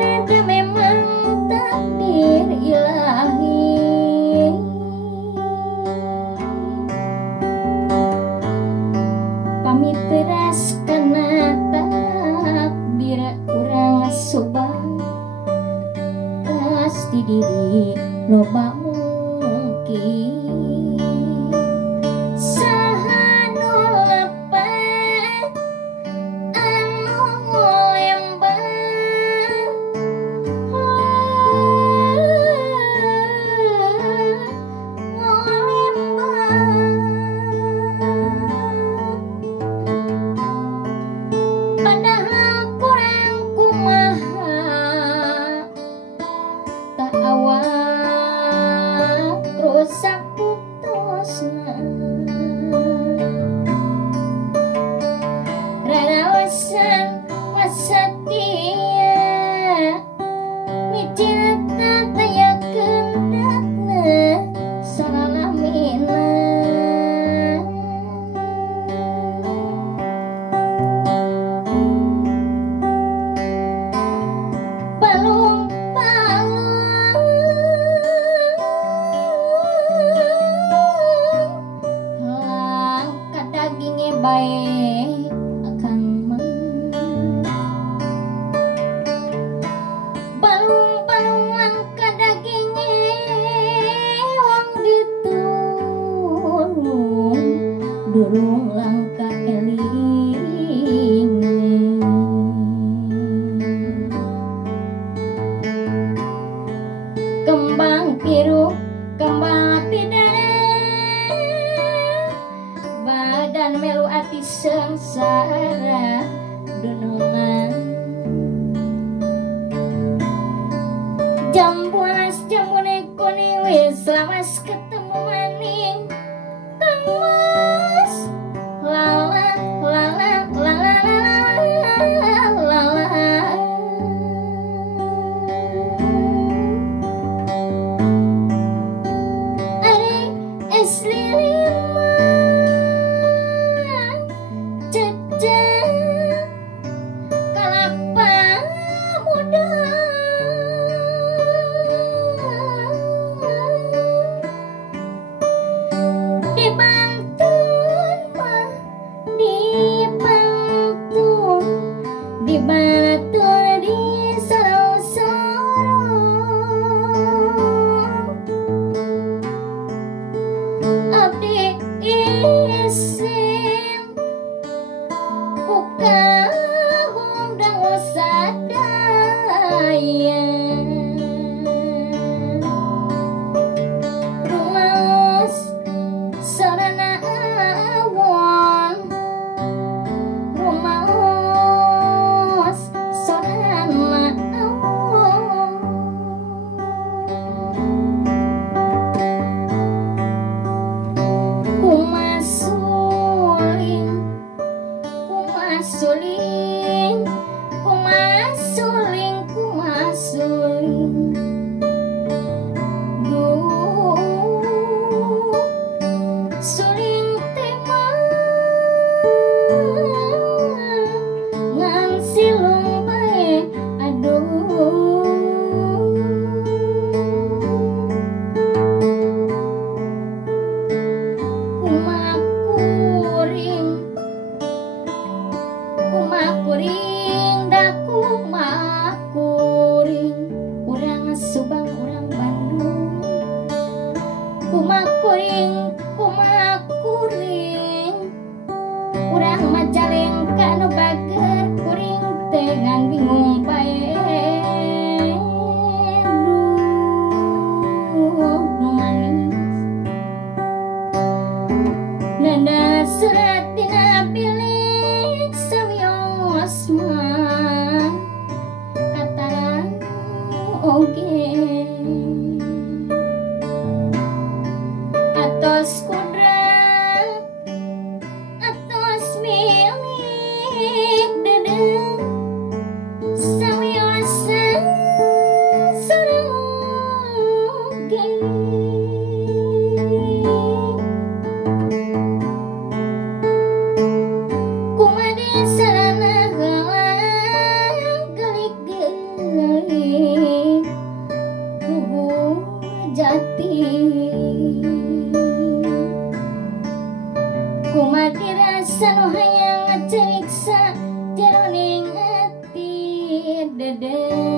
Ada memang takdir ilahi. Pamit teras karena takdir urang subang kas di diri loba mungkin. Baik akan balung-balung langka dagingnya wong ditulung durung langka eling. Kembang biru kembang pidana badan melu ati sengsara dunungan. Jambuas jambune koni wis lawas ketemu maning tangos lala lala lala lala. Ari es lilin kuring urang majalengka nu bager kuring dengan bingung bae nu manis nanda surat dina bilik sawios mah kataran oge atos kudrat atos milik dedeng sawiosa sareng oge kumade sarana gelang gelik-gelik dadah.